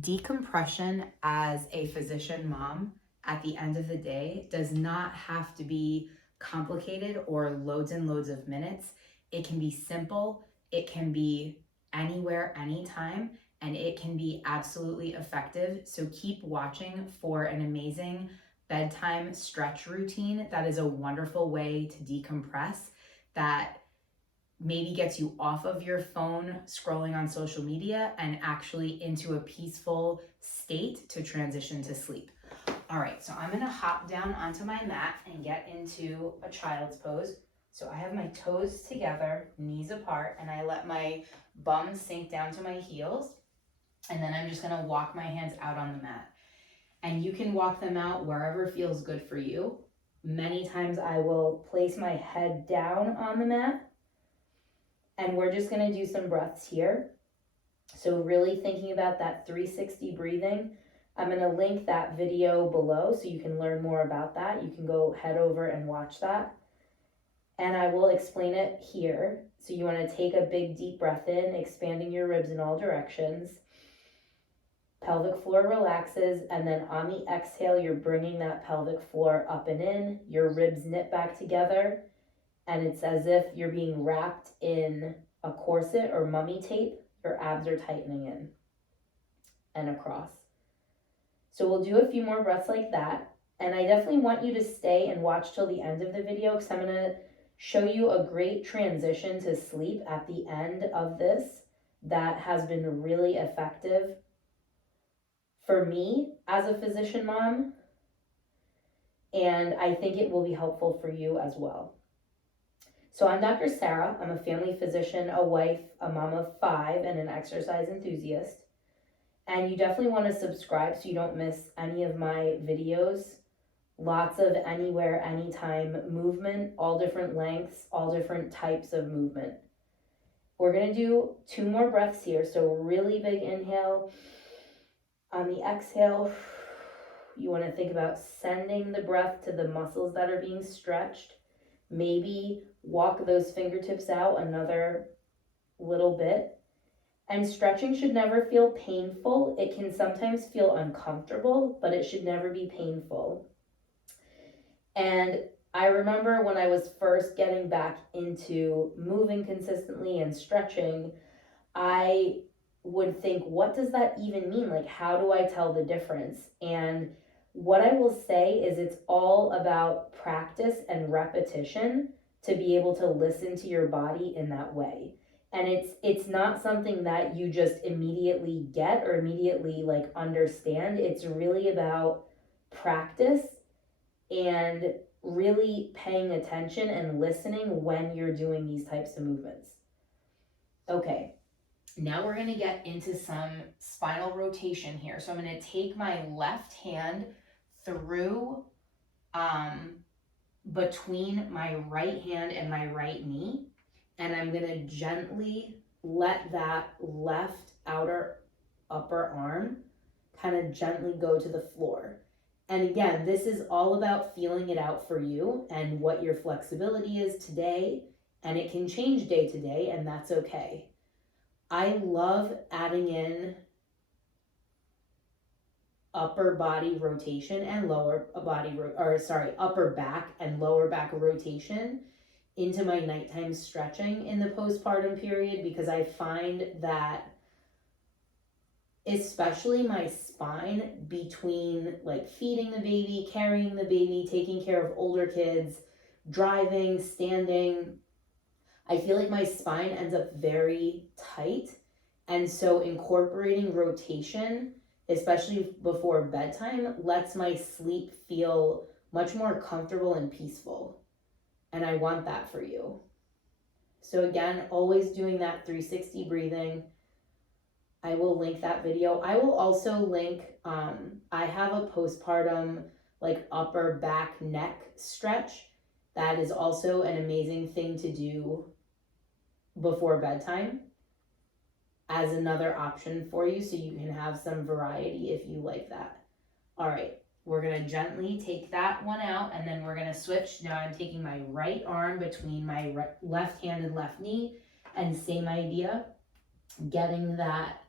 Decompression as a physician mom at the end of the day does not have to be complicated or loads and loads of minutes. It can be simple, it can be anywhere, anytime, and it can be absolutely effective. So keep watching for an amazing bedtime stretch routine that is a wonderful way to decompress, that maybe gets you off of your phone scrolling on social media and actually into a peaceful state to transition to sleep. All right, so I'm gonna hop down onto my mat and get into a child's pose. So I have my toes together, knees apart, and I let my bum sink down to my heels. And then I'm just gonna walk my hands out on the mat. And you can walk them out wherever feels good for you. Many times I will place my head down on the mat, and we're just gonna do some breaths here. So really thinking about that 360 breathing. I'm gonna link that video below so you can learn more about that. You can go head over and watch that. And I will explain it here. So you wanna take a big deep breath in, expanding your ribs in all directions. Pelvic floor relaxes, and then on the exhale, you're bringing that pelvic floor up and in. Your ribs knit back together, and it's as if you're being wrapped in a corset or mummy tape. Your abs are tightening in and across. So we'll do a few more breaths like that. And I definitely want you to stay and watch till the end of the video, because I'm gonna show you a great transition to sleep at the end of this that has been really effective for me as a physician mom. And I think it will be helpful for you as well. So I'm Dr. Sara. I'm a family physician, a wife, a mom of 5, and an exercise enthusiast. And you definitely want to subscribe so you don't miss any of my videos. Lots of anywhere, anytime movement, all different lengths, all different types of movement. We're going to do 2 more breaths here. So really big inhale. On the exhale, you want to think about sending the breath to the muscles that are being stretched. Maybe walk those fingertips out another little bit. And stretching should never feel painful. It can sometimes feel uncomfortable, but it should never be painful. And I remember when I was first getting back into moving consistently and stretching, I would think, what does that even mean? Like, how do I tell the difference? And what I will say is it's all about practice and repetition to be able to listen to your body in that way. And it's not something that you just immediately get or immediately like understand. It's really about practice and really paying attention and listening when you're doing these types of movements. Okay. Now we're gonna get into some spinal rotation here. So I'm gonna take my left hand through between my right hand and my right knee, and I'm gonna gently let that left outer upper arm kind of gently go to the floor. And again, this is all about feeling it out for you and what your flexibility is today, and it can change day to day, and that's okay. I love adding in upper body rotation and upper back and lower back rotation into my nighttime stretching in the postpartum period, because I find that especially my spine between like feeding the baby, carrying the baby, taking care of older kids, driving, standing, I feel like my spine ends up very tight. And so incorporating rotation, especially before bedtime, lets my sleep feel much more comfortable and peaceful. And I want that for you. So again, always doing that 360 breathing. I will link that video. I will also link, I have a postpartum like upper back neck stretch that is also an amazing thing to do before bedtime as another option for you, so you can have some variety if you like that. All right, we're gonna gently take that one out, and then we're gonna switch. Now I'm taking my right arm between my left hand and left knee, and same idea, getting that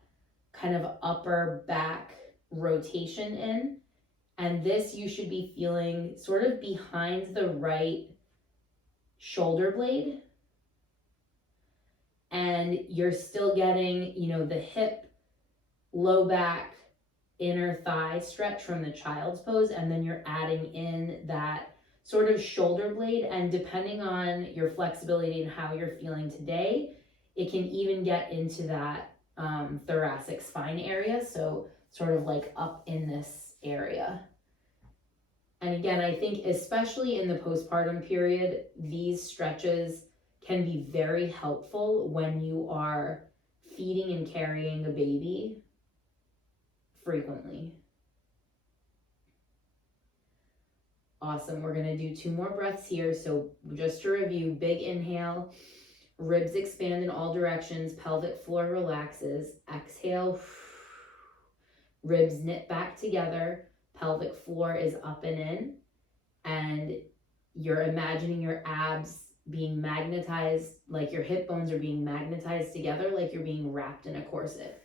kind of upper back rotation in. And this you should be feeling sort of behind the right shoulder blade. And you're still getting, the hip, low back, inner thigh stretch from the child's pose. And then you're adding in that sort of shoulder blade. And depending on your flexibility and how you're feeling today, it can even get into that thoracic spine area. So sort of like up in this area. And again, I think especially in the postpartum period, these stretches can be very helpful when you are feeding and carrying a baby frequently. Awesome. We're going to do 2 more breaths here. So just to review, big inhale, ribs expand in all directions, pelvic floor relaxes. Exhale, ribs knit back together, pelvic floor is up and in, and you're imagining your abs being magnetized, like your hip bones are being magnetized together, like you're being wrapped in a corset.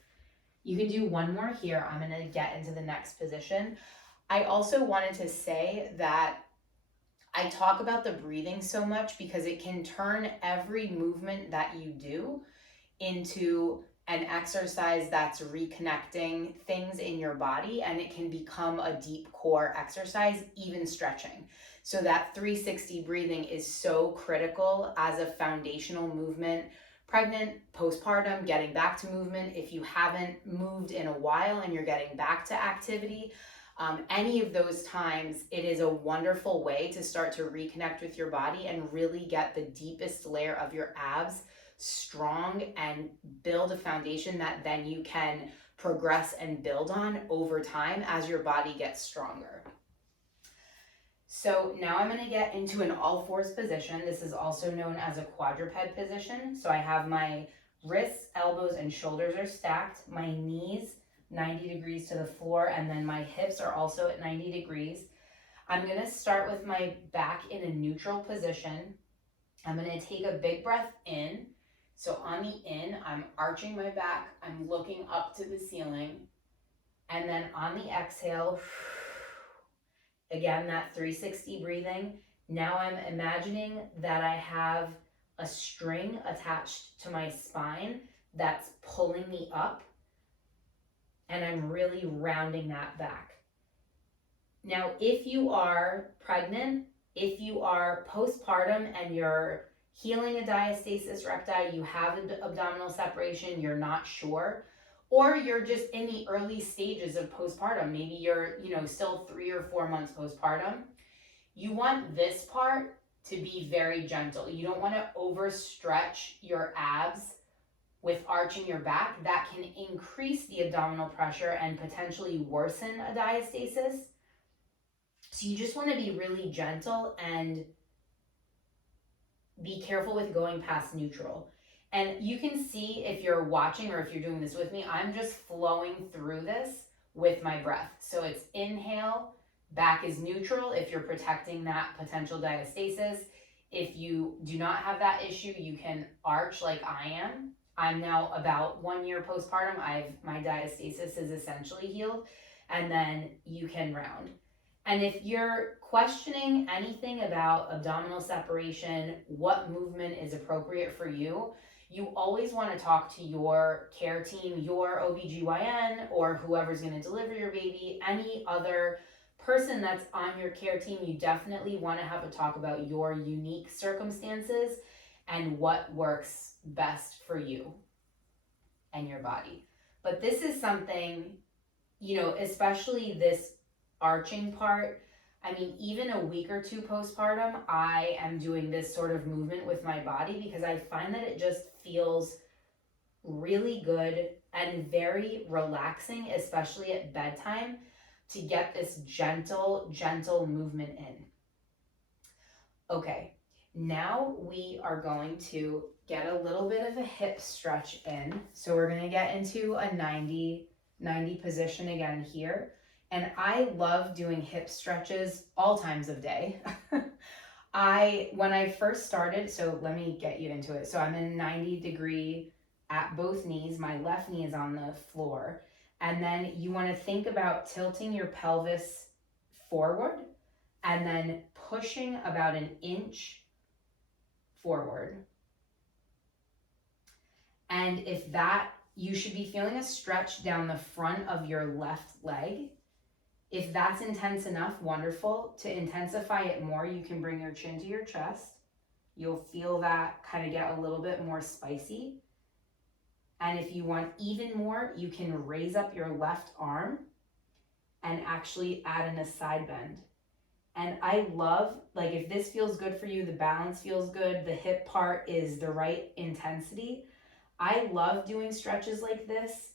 You can do 1 more here. I'm going to get into the next position. I also wanted to say that I talk about the breathing so much because it can turn every movement that you do into an exercise that's reconnecting things in your body, and it can become a deep core exercise, even stretching. So that 360 breathing is so critical as a foundational movement. Pregnant, postpartum, getting back to movement. If you haven't moved in a while and you're getting back to activity, any of those times, it is a wonderful way to start to reconnect with your body and really get the deepest layer of your abs strong and build a foundation that then you can progress and build on over time as your body gets stronger. So now I'm going to get into an all fours position. This is also known as a quadruped position. So I have my wrists, elbows, and shoulders are stacked. My knees 90 degrees to the floor, and then my hips are also at 90 degrees. I'm going to start with my back in a neutral position. I'm going to take a big breath in. So on the in, I'm arching my back, I'm looking up to the ceiling. And then on the exhale, again, that 360 breathing. Now I'm imagining that I have a string attached to my spine that's pulling me up, and I'm really rounding that back. Now, if you are pregnant, if you are postpartum and you're healing a diastasis recti, you have an abdominal separation, you're not sure, or you're just in the early stages of postpartum, maybe you're, still 3 or 4 months postpartum, you want this part to be very gentle. You don't want to overstretch your abs with arching your back. That can increase the abdominal pressure and potentially worsen a diastasis. So you just want to be really gentle and be careful with going past neutral. And you can see if you're watching or if you're doing this with me, I'm just flowing through this with my breath. So it's inhale, back is neutral if you're protecting that potential diastasis. If you do not have that issue, you can arch like I am. I'm now about 1 year postpartum. My diastasis is essentially healed, and then you can round. And if you're questioning anything about abdominal separation, what movement is appropriate for you, you always want to talk to your care team, your OBGYN, or whoever's going to deliver your baby, any other person that's on your care team. You definitely want to have a talk about your unique circumstances and what works best for you and your body. But this is something, especially this arching part. I mean, even a week or 2 postpartum, I am doing this sort of movement with my body because I find that it just feels really good and very relaxing, especially at bedtime, to get this gentle movement in. Okay, now we are going to get a little bit of a hip stretch in. So we're going to get into a 90 position again here. And I love doing hip stretches all times of day. When I first started, so let me get you into it. So I'm in 90 degree at both knees. My left knee is on the floor. And then you want to think about tilting your pelvis forward and then pushing about an inch forward. And if that, you should be feeling a stretch down the front of your left leg. If that's intense enough, wonderful. To intensify it more, you can bring your chin to your chest. You'll feel that kind of get a little bit more spicy. And if you want even more, you can raise up your left arm and actually add in a side bend. And I love, like, if this feels good for you, the balance feels good, the hip part is the right intensity. I love doing stretches like this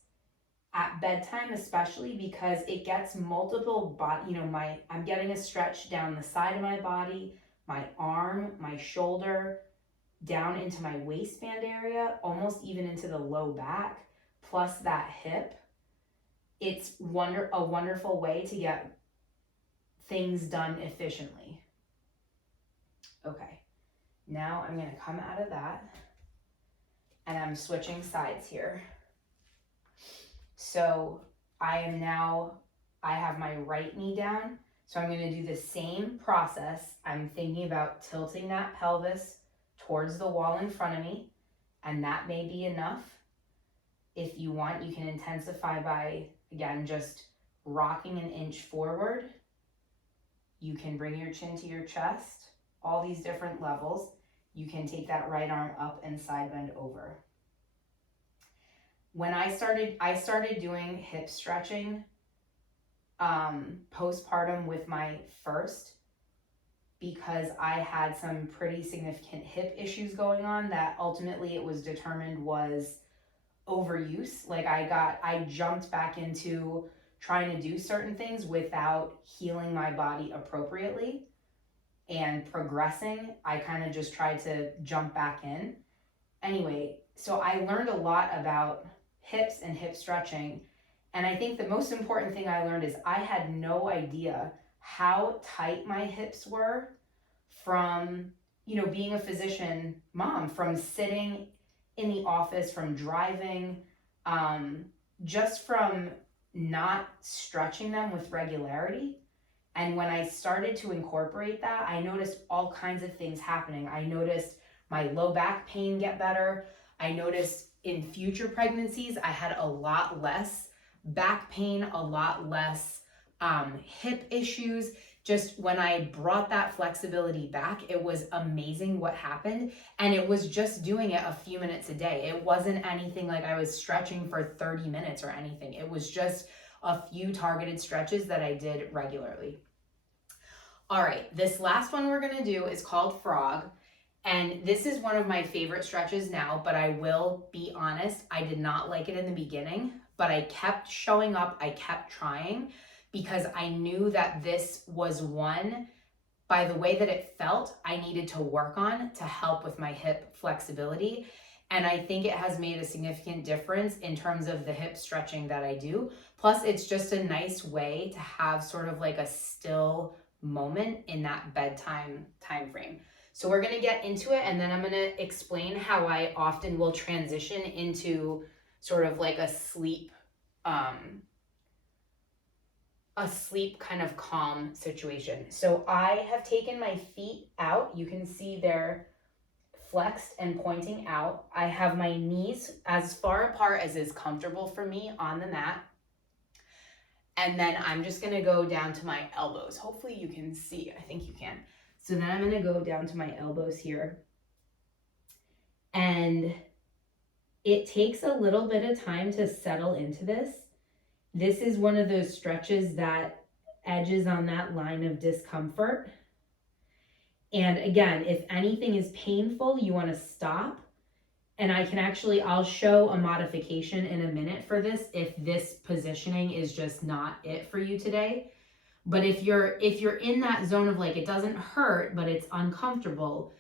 at bedtime, especially because it gets multiple body, I'm getting a stretch down the side of my body, my arm, my shoulder, down into my waistband area, almost even into the low back, plus that hip. It's a wonderful way to get things done efficiently. Okay, now I'm gonna come out of that and I'm switching sides here. So I have my right knee down. So I'm gonna do the same process. I'm thinking about tilting that pelvis towards the wall in front of me, and that may be enough. If you want, you can intensify by, again, just rocking an inch forward. You can bring your chin to your chest, all these different levels. You can take that right arm up and side bend over. When I started doing hip stretching postpartum with my first, because I had some pretty significant hip issues going on that ultimately it was determined was overuse. Like I jumped back into trying to do certain things without healing my body appropriately and progressing. I kind of just tried to jump back in. Anyway, so I learned a lot about hips and hip stretching. And I think the most important thing I learned is I had no idea how tight my hips were from, being a physician mom, from sitting in the office, from driving, just from not stretching them with regularity. And when I started to incorporate that, I noticed all kinds of things happening. I noticed my low back pain get better. I noticed in future pregnancies, I had a lot less back pain, a lot less hip issues. Just when I brought that flexibility back, it was amazing what happened. And it was just doing it a few minutes a day. It wasn't anything like I was stretching for 30 minutes or anything. It was just a few targeted stretches that I did regularly. All right, this last one we're gonna do is called frog. And this is one of my favorite stretches now, but I will be honest, I did not like it in the beginning, but I kept showing up, I kept trying, because I knew that this was one, by the way that it felt, I needed to work on to help with my hip flexibility. And I think it has made a significant difference in terms of the hip stretching that I do. Plus, it's just a nice way to have sort of like a still moment in that bedtime time frame. So we're gonna get into it, and then I'm gonna explain how I often will transition into sort of like a sleep kind of calm situation. So I have taken my feet out. You can see they're flexed and pointing out. I have my knees as far apart as is comfortable for me on the mat. And then I'm just gonna go down to my elbows. Hopefully you can see, I think you can. So then I'm gonna go down to my elbows here. And it takes a little bit of time to settle into this. This is one of those stretches that edges on that line of discomfort. And again, if anything is painful, you wanna stop. And I'll show a modification in a minute for this if this positioning is just not it for you today. But if you're in that zone of like, it doesn't hurt, but it's uncomfortable,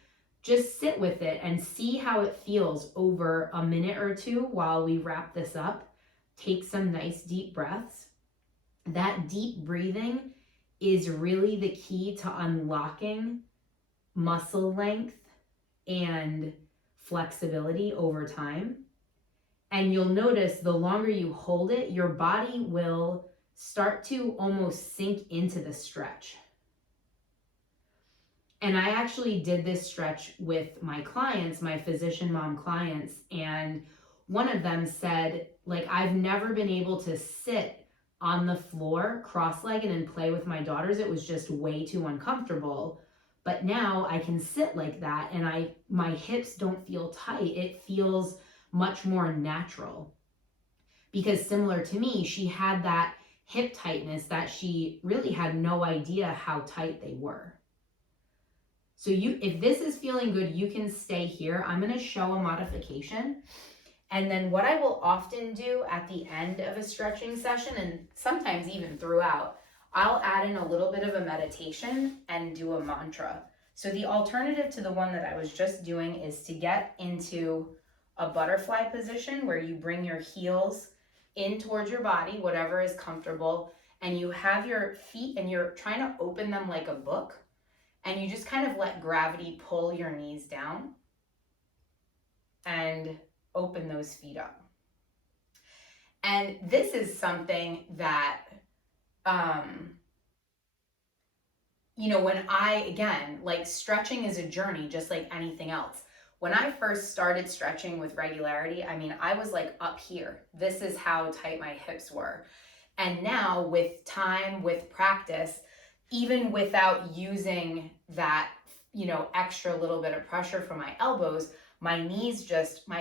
just sit with it and see how it feels over a minute or two while we wrap this up. Take some nice deep breaths. That deep breathing is really the key to unlocking muscle length and flexibility over time. And you'll notice the longer you hold it, your body will start to almost sink into the stretch. And I actually did this stretch with my clients, my physician mom clients, and one of them said, like, I've never been able to sit on the floor cross-legged and play with my daughters. It was just way too uncomfortable. But now I can sit like that and my hips don't feel tight. It feels much more natural. Because similar to me, she had that hip tightness that she really had no idea how tight they were. So if this is feeling good, you can stay here. I'm going to show a modification. And then what I will often do at the end of a stretching session, and sometimes even throughout, I'll add in a little bit of a meditation and do a mantra. So the alternative to the one that I was just doing is to get into a butterfly position where you bring your heels in towards your body, whatever is comfortable, and you have your feet and you're trying to open them like a book. And you just kind of let gravity pull your knees down and open those feet up. And this is something that, when again, like stretching is a journey, just like anything else. When I first started stretching with regularity, I was like up here. This is how tight my hips were. And now with time, with practice, even without using that, extra little bit of pressure from my elbows, my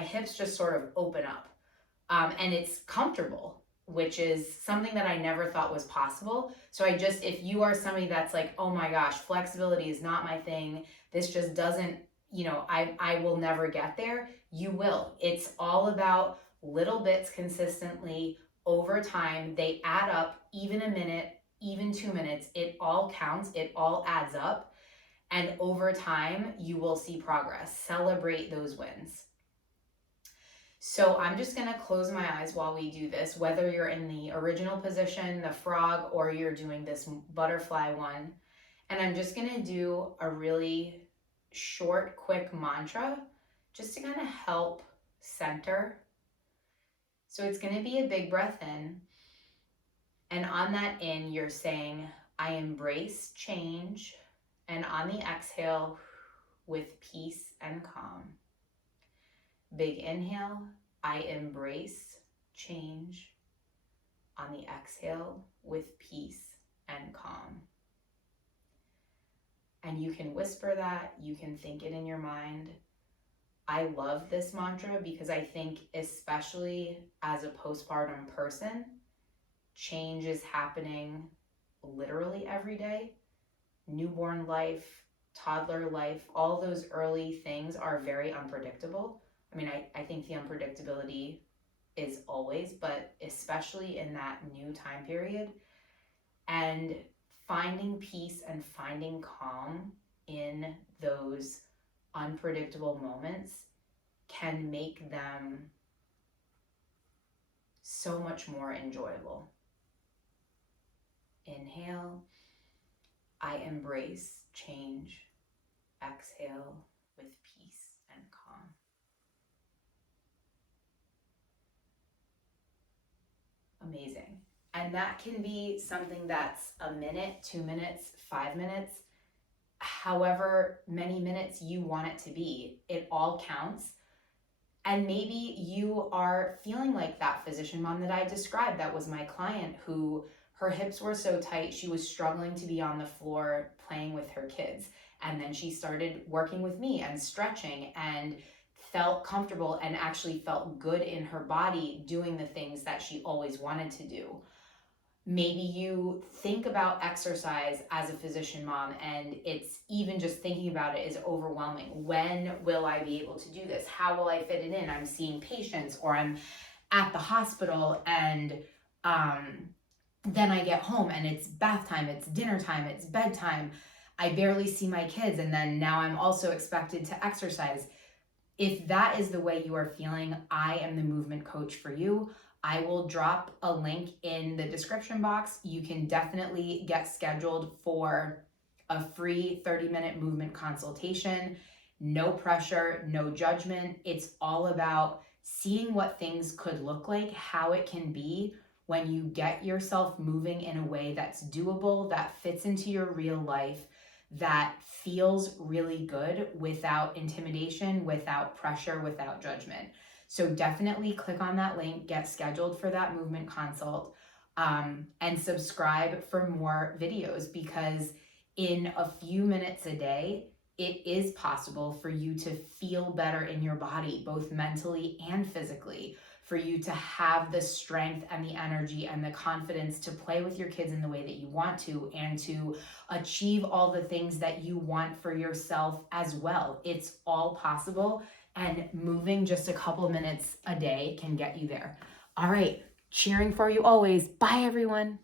hips just sort of open up. And it's comfortable, which is something that I never thought was possible. So if you are somebody that's like, oh my gosh, flexibility is not my thing, this just doesn't, I will never get there, you will. It's all about little bits consistently over time. They add up, even a minute, even 2 minutes, it all counts, it all adds up. And over time, you will see progress. Celebrate those wins. So I'm just gonna close my eyes while we do this, whether you're in the original position, the frog, or you're doing this butterfly one. And I'm just gonna do a really short, quick mantra just to kind of help center. So it's gonna be a big breath in. And on that in, you're saying, I embrace change. And on the exhale, with peace and calm. Big inhale, I embrace change. On the exhale, with peace and calm. And you can whisper that, you can think it in your mind. I love this mantra because I think, especially as a postpartum person, change is happening literally every day. Newborn life, toddler life, all those early things are very unpredictable. I think the unpredictability is always, but especially in that new time period. And finding peace and finding calm in those unpredictable moments can make them so much more enjoyable. Inhale, I embrace change. Exhale, with peace and calm. Amazing. And that can be something that's a minute, 2 minutes, 5 minutes, however many minutes you want it to be. It all counts. And maybe you are feeling like that physician mom that I described. That was my client who her hips were so tight, she was struggling to be on the floor playing with her kids. And then she started working with me and stretching and felt comfortable and actually felt good in her body doing the things that she always wanted to do. Maybe you think about exercise as a physician mom and it's even just thinking about it is overwhelming. When will I be able to do this? How will I fit it in? I'm seeing patients or I'm at the hospital and then I get home and it's bath time, it's dinner time, it's bedtime. I barely see my kids and then now I'm also expected to exercise. If that is the way you are feeling, I am the movement coach for you. I will drop a link in the description box. You can definitely get scheduled for a free 30-minute movement consultation. No pressure, no judgment. It's all about seeing what things could look like, how it can be when you get yourself moving in a way that's doable, that fits into your real life, that feels really good without intimidation, without pressure, without judgment. So definitely click on that link, get scheduled for that movement consult, and subscribe for more videos, because in a few minutes a day, it is possible for you to feel better in your body, both mentally and physically, for you to have the strength and the energy and the confidence to play with your kids in the way that you want to, and to achieve all the things that you want for yourself as well. It's all possible, and moving just a couple minutes a day can get you there. All right, cheering for you always. Bye, everyone.